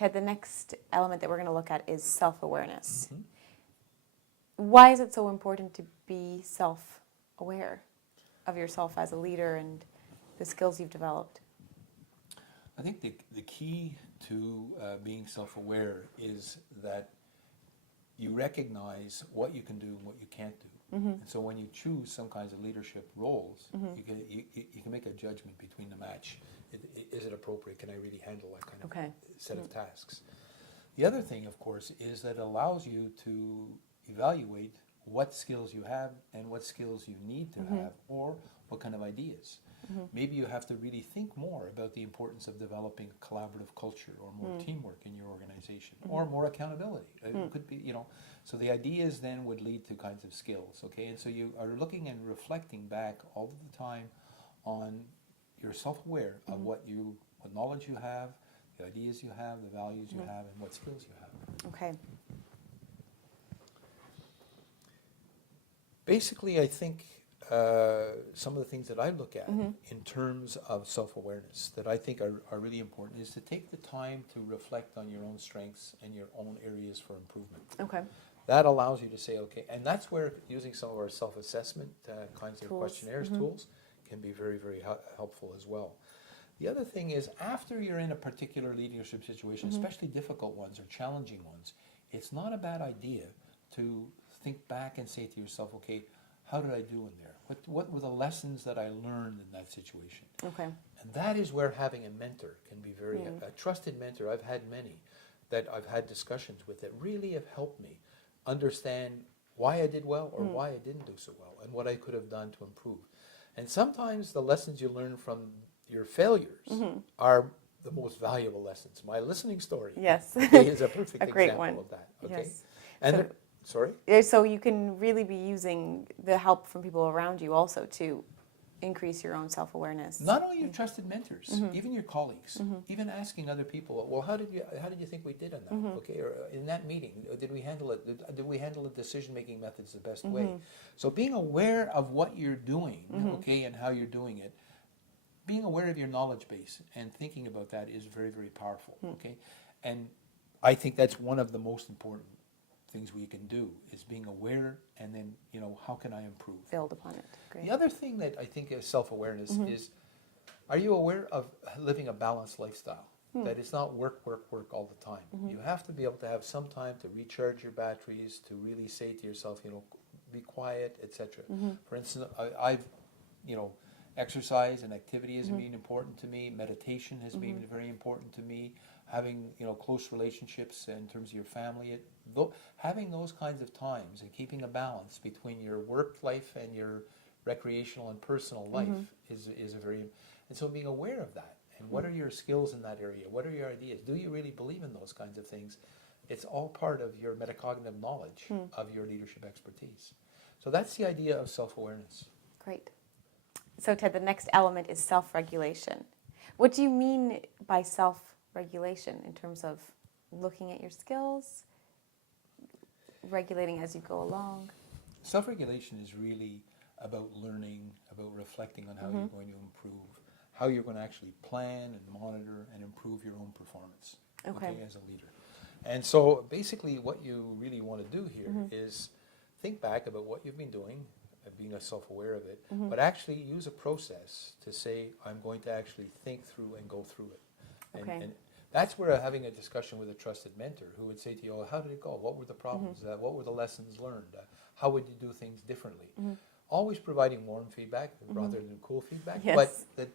Ted, the next element that we're going to look at is self-awareness. Mm-hmm. Why is it so important to be self-aware of yourself as a leader and the skills you've developed? I think the key to being self-aware is that you recognize what you can do and what you can't do. Mm-hmm. And so when you choose some kinds of leadership roles, Mm-hmm. you can make a judgment between the match. Is it appropriate? Can I really handle that kind Okay. of set of tasks? The other thing, of course, is that it allows you to evaluate what skills you have and what skills you need to Mm-hmm. have, or what kind of ideas. Mm-hmm. Maybe you have to really think more about the importance of developing a collaborative culture, or more teamwork in your organization, or more accountability. It could be, so the ideas then would lead to kinds of skills, okay? And so you are looking and reflecting back all the time on, you're self-aware of what knowledge you have, the ideas you have, the values you have, and what skills you have. Okay. Basically, I think some of the things that I look at in terms of self-awareness that I think are really important is to take the time to reflect on your own strengths and your own areas for improvement. Okay. That allows you to say, okay, and that's where using some of our self-assessment kinds of Tools. questionnaires, tools, can be very, very helpful as well. The other thing is, after you're in a particular leadership situation, especially difficult ones or challenging ones, it's not a bad idea to think back and say to yourself, okay, how did I do in there? What were the lessons that I learned in that situation? Okay. And that is where having a mentor can be very, a trusted mentor. I've had many that I've had discussions with that really have helped me understand why I did well or why I didn't do so well, and what I could have done to improve. And sometimes the lessons you learn from your failures are the most valuable lessons. My listening story Yes. is a perfect A great example one. of that. Okay. Yes. And So- sorry? So you can really be using the help from people around you also to increase your own self-awareness. Not only your trusted mentors, even your colleagues, even asking other people, well, how did you think we did on that? Okay, or in that meeting, did we handle it? Did we handle the decision-making methods the best way? So being aware of what you're doing, okay, and how you're doing it, being aware of your knowledge base and thinking about that is very, very powerful. Okay, and I think that's one of the most important things we can do, is being aware, and then, how can I improve? Build upon it. Great. The other thing that I think is self-awareness is, are you aware of living a balanced lifestyle? That it's not work, work, work all the time. You have to be able to have some time to recharge your batteries, to really say to yourself, be quiet, etc. For instance, I've, exercise and activity has been important to me. Meditation has been very important to me. Having, close relationships in terms of your family. Having those kinds of times and keeping a balance between your work life and your recreational and personal life is a very, and so being aware of that, and what are your skills in that area, what are your ideas, do you really believe in those kinds of things? It's all part of your metacognitive knowledge of your leadership expertise. So that's the idea of self-awareness. Great. So Ted, the next element is self-regulation. What do you mean by self-regulation in terms of looking at your skills, regulating as you go along? Self-regulation is really about learning, about reflecting on how you're going to improve, how you're going to actually plan and monitor and improve your own performance as a leader. And so basically what you really want to do here is think back about what you've been doing, being self-aware of it, but actually use a process to say, I'm going to actually think through and go through it. And that's where having a discussion with a trusted mentor who would say to you, how did it go? What were the problems? What were the lessons learned? How would you do things differently? Always providing warm feedback rather than cool feedback. Yes. But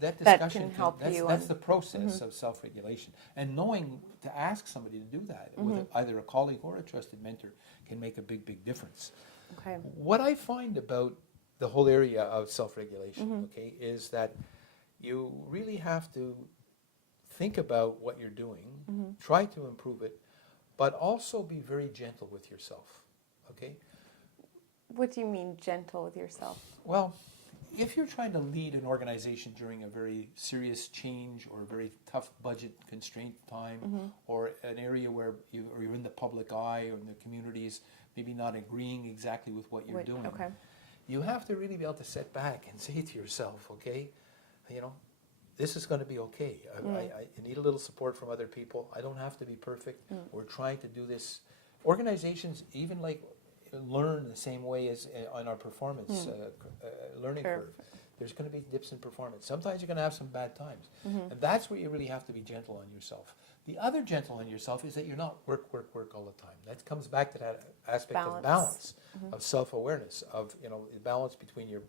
that discussion can help you that's the process of self-regulation. And knowing to ask somebody to do that with either a colleague or a trusted mentor can make a big, big difference. Okay. What I find about the whole area of self-regulation, is that you really have to think about what you're doing, try to improve it, but also be very gentle with yourself, okay? What do you mean gentle with yourself? Well, if you're trying to lead an organization during a very serious change or a very tough budget constraint time, or an area where you're in the public eye or in the communities, maybe not agreeing exactly with what you're doing, you have to really be able to sit back and say to yourself, okay, this is going to be okay. I need a little support from other people. I don't have to be perfect. We're trying to do this. Organizations even like learn the same way as on our performance learning Sure. curve. There's going to be dips in performance. Sometimes you're going to have some bad times. And that's where you really have to be gentle on yourself. The other gentle on yourself is that you're not work all the time. That comes back to that aspect of balance, of self-awareness, of balance between your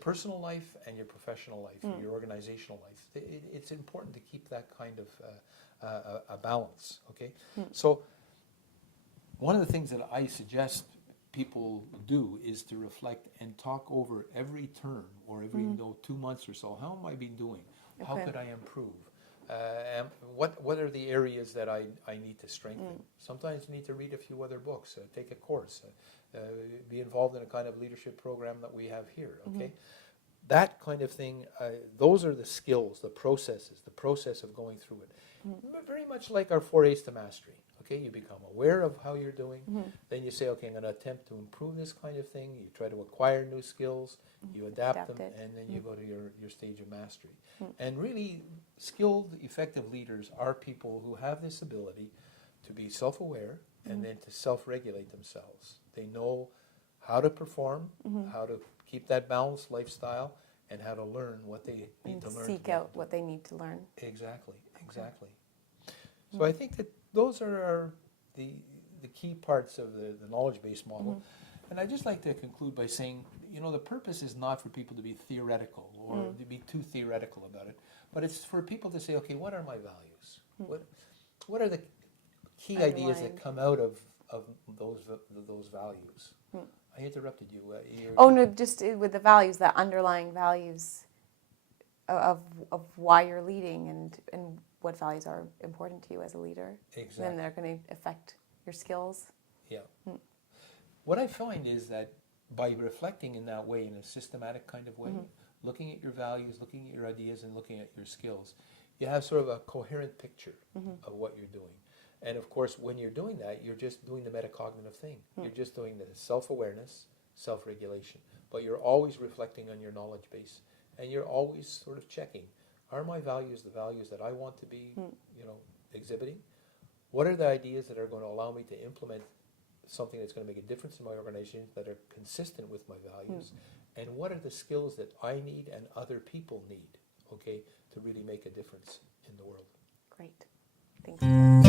personal life and your professional life, your organizational life. It's important to keep that kind of a balance, okay? So one of the things that I suggest people do is to reflect and talk over every term or every 2 months or so. How am I been doing? How Okay. could I improve? And what are the areas that I need to strengthen? Sometimes you need to read a few other books, take a course, be involved in a kind of leadership program that we have here, okay? That kind of thing, those are the skills, the processes, the process of going through it. Very much like our 4 A's to mastery. Okay, you become aware of how you're doing. Then you say, okay, I'm going to attempt to improve this kind of thing. You try to acquire new skills. You adapt them, and then you go to your stage of mastery. And really, skilled, effective leaders are people who have this ability to be self-aware and then to self-regulate themselves. They know how to perform, how to keep that balanced lifestyle, and how to learn what they need to learn. Seek out what they need to learn. Exactly. So I think that those are the key parts of the knowledge-based model. And I'd just like to conclude by saying, the purpose is not for people to be theoretical or to be too theoretical about it, but it's for people to say, okay, what are my values? What are the key ideas that come out of those values? I interrupted you. Oh no, just with the values, the underlying values of why you're leading and what values are important to you as a leader. Exactly. Then they're going to affect your skills. Yeah. What I find is that by reflecting in that way, in a systematic kind of way, looking at your values, looking at your ideas, and looking at your skills, you have sort of a coherent picture of what you're doing. And of course, when you're doing that, you're just doing the metacognitive thing. You're just doing the self-awareness, self-regulation. But you're always reflecting on your knowledge base. And you're always sort of checking, are my values the values that I want to be, exhibiting? What are the ideas that are going to allow me to implement something that's going to make a difference in my organization that are consistent with my values? And what are the skills that I need and other people need, okay, to really make a difference in the world? Great. Thank you.